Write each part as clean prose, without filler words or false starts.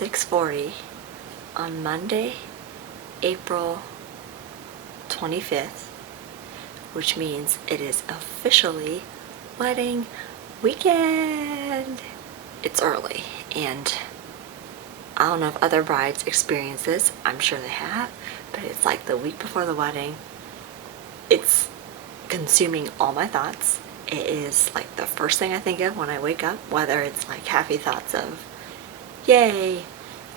6:40 on Monday, April 25th, which means it is officially wedding weekend. It's early, and I don't know if other brides experience this. I'm sure they have, but it's like the week before the wedding. It's consuming all my thoughts. It is like the first thing I think of when I wake up, whether it's like happy thoughts of, yay,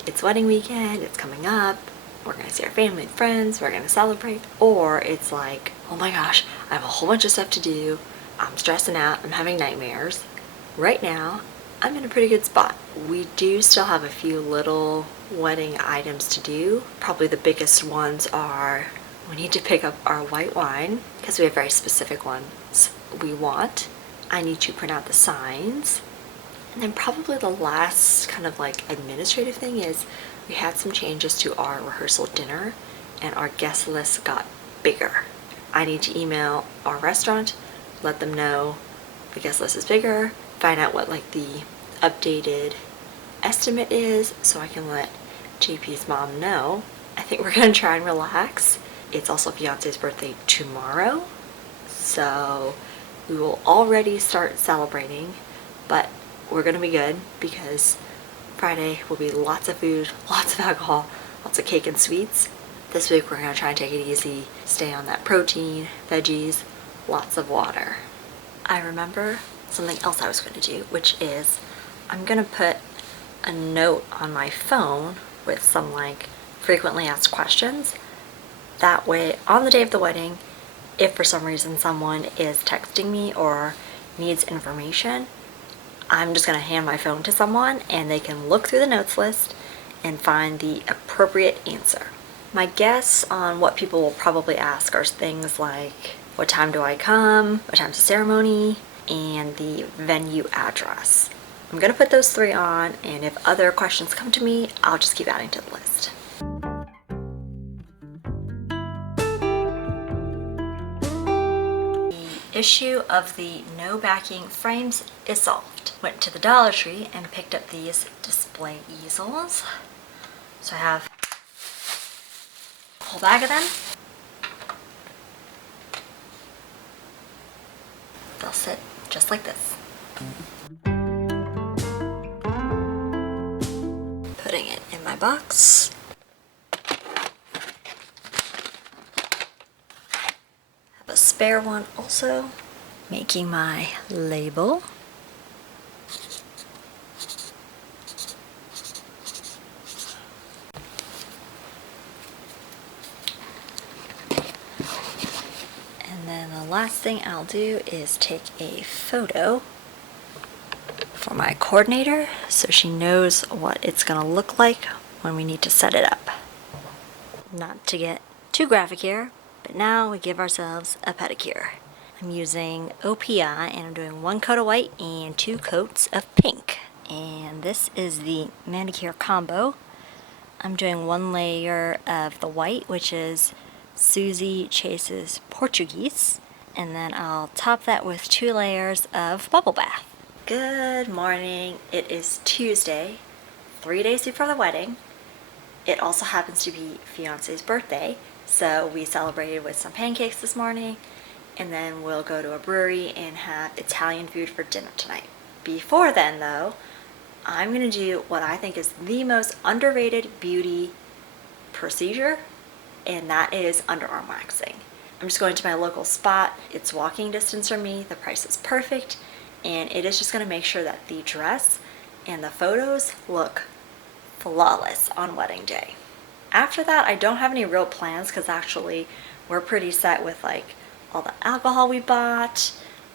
it's wedding weekend, it's coming up, we're gonna see our family and friends, we're gonna celebrate, or it's like, oh my gosh, I have a whole bunch of stuff to do, I'm stressing out, I'm having nightmares. Right now, I'm in a pretty good spot. We do still have a few little wedding items to do. Probably the biggest ones are we need to pick up our white wine because we have very specific ones we want. I need to print out the signs. And then probably the last kind of like administrative thing is we had some changes to our rehearsal dinner and our guest list got bigger. I need to email our restaurant, let them know the guest list is bigger, find out what like the updated estimate is so I can let JP's mom know. I think we're gonna try and relax. It's also fiance's birthday tomorrow, so we will already start celebrating, but we're gonna be good because Friday will be lots of food, lots of alcohol, lots of cake and sweets. This week we're gonna try and take it easy, stay on that protein, veggies, lots of water. I remember something else I was gonna do, which is I'm gonna put a note on my phone with some like frequently asked questions. That way, on the day of the wedding, if for some reason someone is texting me or needs information, I'm just gonna hand my phone to someone and they can look through the notes list and find the appropriate answer. My guess on what people will probably ask are things like, what time do I come? What time's the ceremony? And the venue address. I'm gonna put those three on, and if other questions come to me, I'll just keep adding to the list. The issue of the no backing frames is solved. Went to the Dollar Tree and picked up these display easels. So I have a whole bag of them. They'll sit just like this. Putting it in my box. Have a spare one also. Making my label. And then the last thing I'll do is take a photo for my coordinator so she knows what it's gonna look like when we need to set it up. Not to get too graphic here, but now we give ourselves a pedicure. I'm using OPI and I'm doing 1 coat of white and 2 coats of pink. And this is the manicure combo. I'm doing 1 layer of the white, which is Susie Chase's Portuguese, and then I'll top that with 2 layers of bubble bath. Good morning. It is Tuesday, 3 days before the wedding. It also happens to be fiance's birthday, so we celebrated with some pancakes this morning, and then we'll go to a brewery and have Italian food for dinner tonight. Before then though, I'm gonna do what I think is the most underrated beauty procedure, and that is underarm waxing. I'm just going to my local spot. It's walking distance from me, the price is perfect, and it is just gonna make sure that the dress and the photos look flawless on wedding day. After that, I don't have any real plans because actually we're pretty set with like all the alcohol we bought,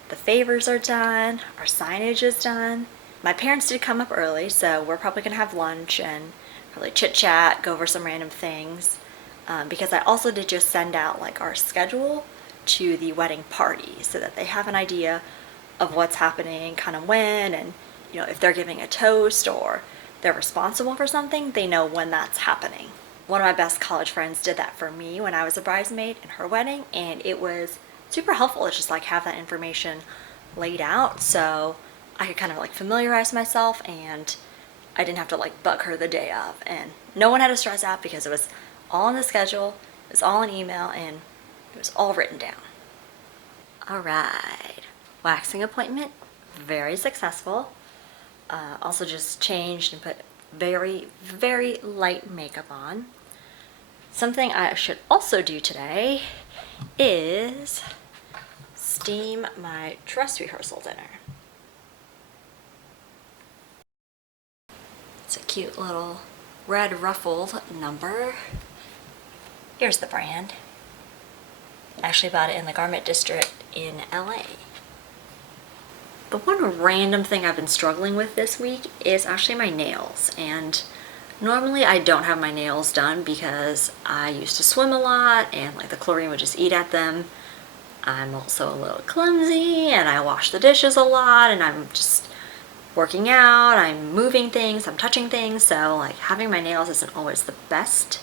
the favors are done, our signage is done. My parents did come up early, so we're probably gonna have lunch and probably chit chat, go over some random things. Because I also did just send out like our schedule to the wedding party so that they have an idea of what's happening, kind of when, and you know, if they're giving a toast or they're responsible for something, they know when that's happening. One of my best college friends did that for me when I was a bridesmaid in her wedding, and it was super helpful to just like have that information laid out so I could kind of like familiarize myself, and I didn't have to like bug her the day of, and no one had to stress out because it was all in the schedule, it was all in email, and it was all written down. All right, waxing appointment, very successful. Also just changed and put very, very light makeup on. Something I should also do today is steam my dress rehearsal dinner. It's a cute little red ruffled number. Here's the brand. I actually bought it in the garment district in LA. The one random thing I've been struggling with this week is actually my nails, and normally I don't have my nails done because I used to swim a lot and like the chlorine would just eat at them. I'm also a little clumsy and I wash the dishes a lot, and I'm just working out, I'm moving things, I'm touching things, so like having my nails isn't always the best.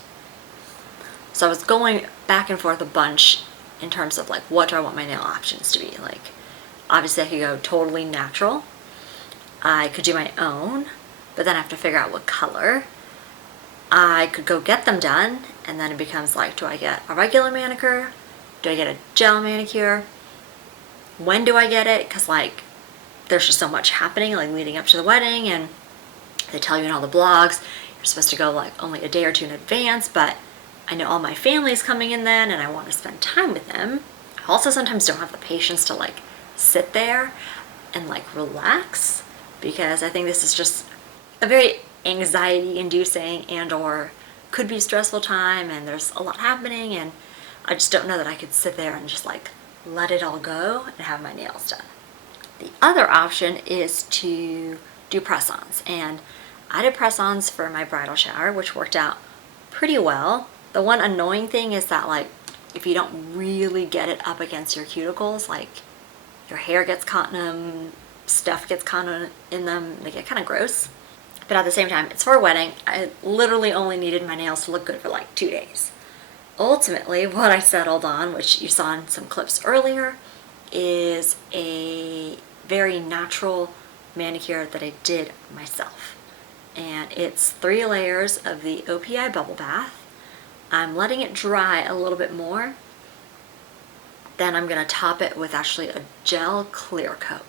So I was going back and forth a bunch in terms of like what do I want my nail options to be. Like obviously I could go totally natural. I could do my own, but then I have to figure out what color. I could go get them done, and then it becomes like, do I get a regular manicure? Do I get a gel manicure? When do I get it? Because like there's just so much happening like leading up to the wedding, and they tell you in all the blogs you're supposed to go like only a day or two in advance, but I know all my family's coming in then and I want to spend time with them. I also sometimes don't have the patience to like sit there and like relax, because I think this is just a very anxiety inducing and or could be stressful time, and there's a lot happening, and I just don't know that I could sit there and just like let it all go and have my nails done. The other option is to do press-ons, and I did press-ons for my bridal shower, which worked out pretty well. The one annoying thing is that like if you don't really get it up against your cuticles, like your hair gets caught in them, stuff gets caught in them, they get kind of gross. But at the same time, it's for a wedding. I literally only needed my nails to look good for like 2 days. Ultimately, what I settled on, which you saw in some clips earlier, is a very natural manicure that I did myself. And it's 3 layers of the OPI bubble bath. I'm letting it dry a little bit more. Then I'm gonna top it with actually a gel clear coat,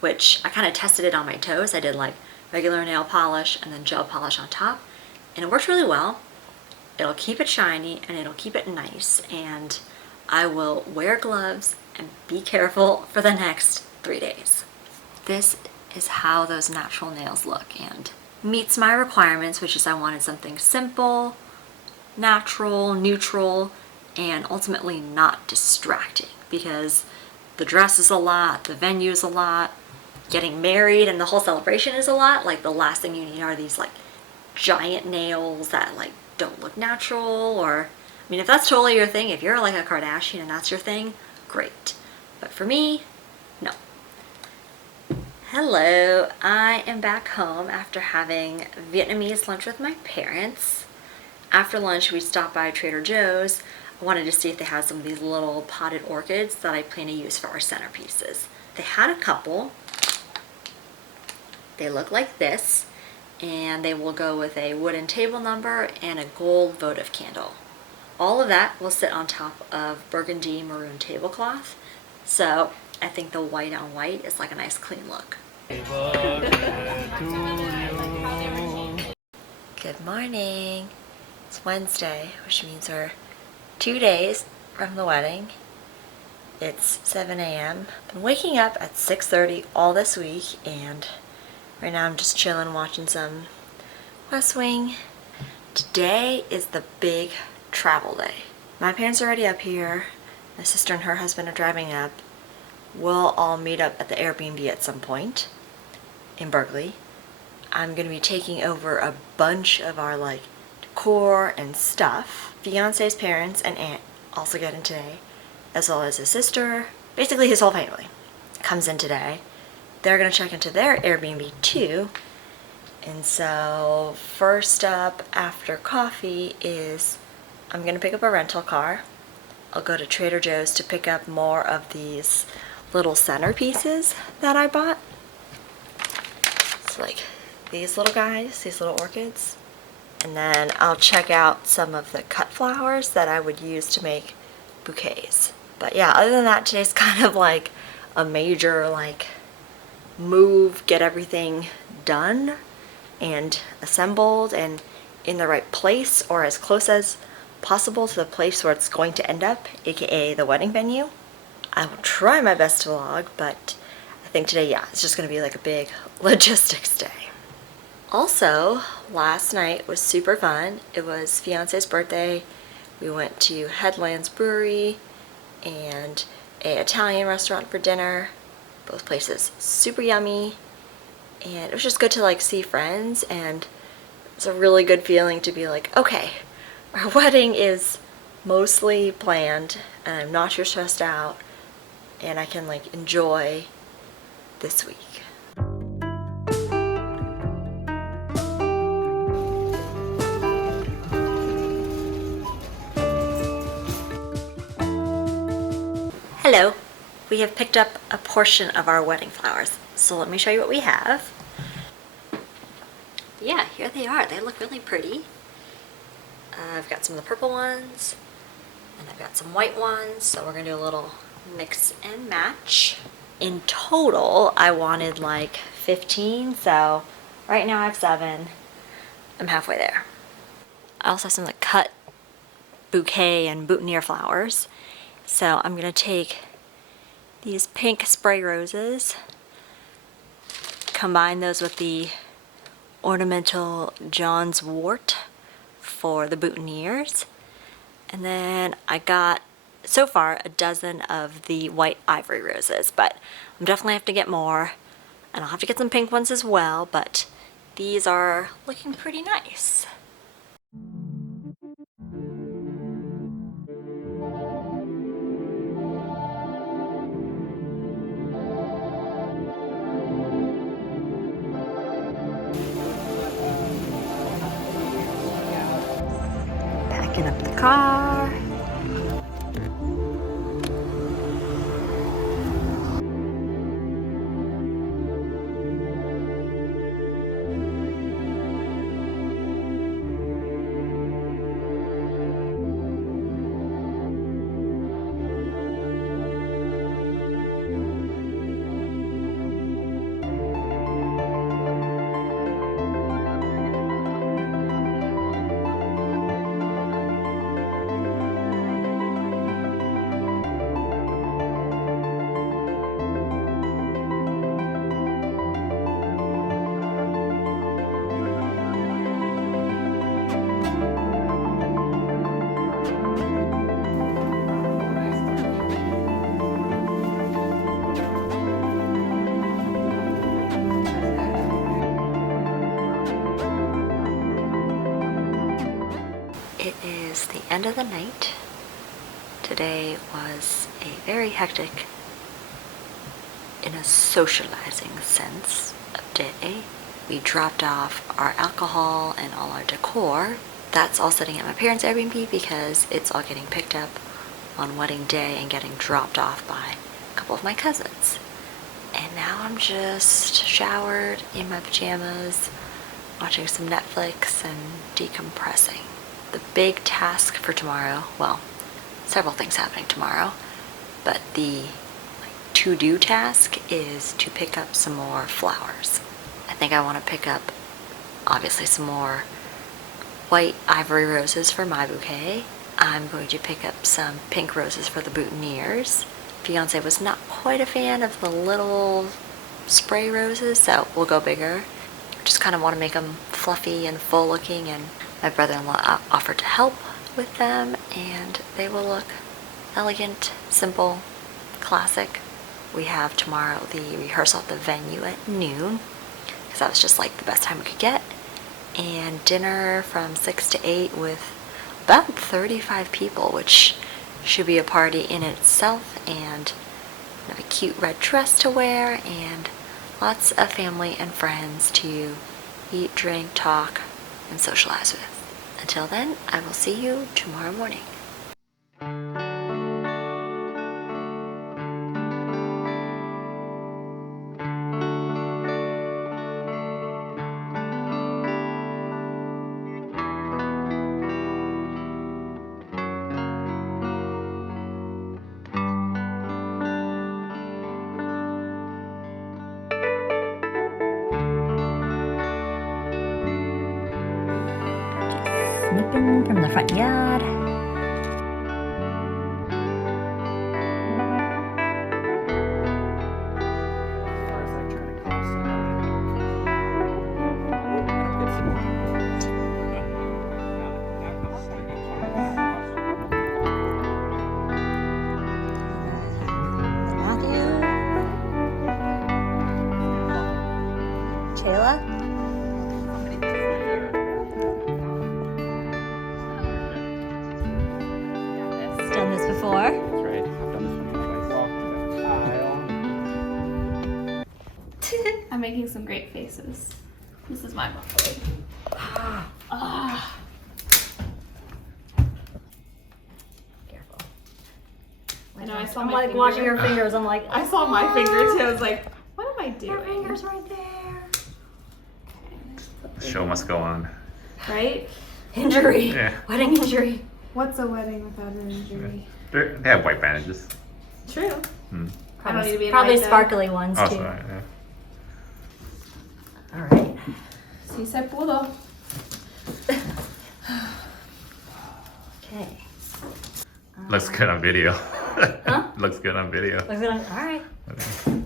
which I kind of tested it on my toes. I did like regular nail polish and then gel polish on top, and it worked really well. It'll keep it shiny and it'll keep it nice, and I will wear gloves and be careful for the next 3 days. This is how those natural nails look and meets my requirements, which is I wanted something simple, natural, neutral, and ultimately not distracting, because the dress is a lot, the venue is a lot, getting married and the whole celebration is a lot. Like the last thing you need are these like giant nails that like don't look natural. Or I mean, if that's totally your thing, if you're like a Kardashian and that's your thing, great. But for me, no. Hello, I am back home after having Vietnamese lunch with my parents. After lunch, we stopped by Trader Joe's. I wanted to see if they had some of these little potted orchids that I plan to use for our centerpieces. They had a couple. They look like this, and they will go with a wooden table number and a gold votive candle. All of that will sit on top of burgundy maroon tablecloth. So I think the white on white is like a nice clean look. Good morning. It's Wednesday, which means we're 2 days from the wedding. It's 7 a.m. Been waking up at 6:30 all this week, and right now I'm just chilling watching some West Wing. Today is the big travel day. My parents are already up here. My sister and her husband are driving up. We'll all meet up at the Airbnb at some point in Berkeley. I'm going to be taking over a bunch of our like decor and stuff. Fiance's parents and aunt also get in today, as well as his sister. Basically his whole family comes in today. They're going to check into their Airbnb too. And so first up after coffee is I'm going to pick up a rental car. I'll go to Trader Joe's to pick up more of these little centerpieces that I bought. It's like these little guys, these little orchids. And then I'll check out some of the cut flowers that I would use to make bouquets. But yeah, other than that, today's kind of like a major like move, get everything done and assembled and in the right place or as close as possible to the place where it's going to end up, aka the wedding venue. I will try my best to vlog, but I think today, yeah, it's just gonna be like a big logistics day. Also, last night was super fun. It was fiance's birthday. We went to Headlands Brewery and an Italian restaurant for dinner. Both places super yummy. And it was just good to like see friends, and it's a really good feeling to be like, okay, our wedding is mostly planned and I'm not too stressed out and I can like enjoy this week. Hello, we have picked up a portion of our wedding flowers. So let me show you what we have. Yeah, here they are. They look really pretty. I've got some of the purple ones and I've got some white ones. So we're gonna do a little mix and match. In total, I wanted like 15. So right now I have 7. I'm halfway there. I also have some of the cut bouquet and boutonniere flowers. So I'm gonna take these pink spray roses, combine those with the ornamental John's wort for the boutonnieres, and then I got so far a dozen of the white ivory roses, but I'm definitely have to get more, and I'll have to get some pink ones as well, but these are looking pretty nice. Packing up the car. It is the end of the night. Today was a very hectic, in a socializing sense, of day. We dropped off our alcohol and all our decor. That's all sitting at my parents' Airbnb because it's all getting picked up on wedding day and getting dropped off by a couple of my cousins. And now I'm just showered in my pajamas, watching some Netflix and decompressing. The big task for tomorrow, well, several things happening tomorrow, but the to-do task is to pick up some more flowers. I think I want to pick up, obviously, some more white ivory roses for my bouquet. I'm going to pick up some pink roses for the boutonnieres. Fiance was not quite a fan of the little spray roses, so we'll go bigger. Just kind of want to make them fluffy and full looking, and my brother-in-law offered to help with them, and they will look elegant, simple, classic. We have tomorrow the rehearsal at the venue at noon, because that was just like the best time we could get, and dinner from 6 to 8 with about 35 people, which should be a party in itself, and I have a cute red dress to wear, and lots of family and friends to eat, drink, talk, and socialize with. Until then, I will see you tomorrow morning. Sneaking from the front yard. Shayla? Done this before? That's right. I've done this one twice. I'm making some great faces. This is my muffin. Careful. I know, I saw I'm my like finger. watching her fingers. I'm like, I saw my finger too. I was like, what am I doing? her finger's right there. The show must go on. Right? Injury. Yeah. Wedding injury. What's a wedding without an injury? They have white bandages. True. Hmm. I don't need to be in Probably white, though. sparkly ones Oh, too. sorry, yeah. All right. Si se pudo. Okay. Looks good on video. Huh? Looks good on video. Looks good. All right. Okay.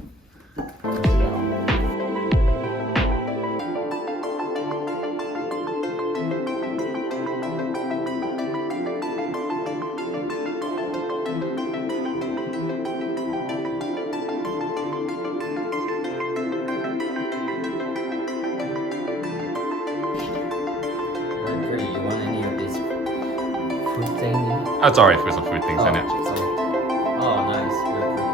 Pretty. You want any of these fruit thing in it? That's alright for some food things in it. Oh, nice. Very pretty.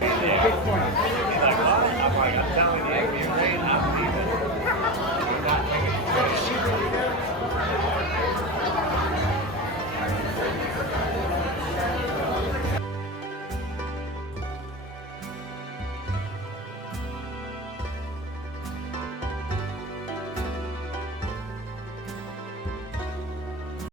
Yeah, good point.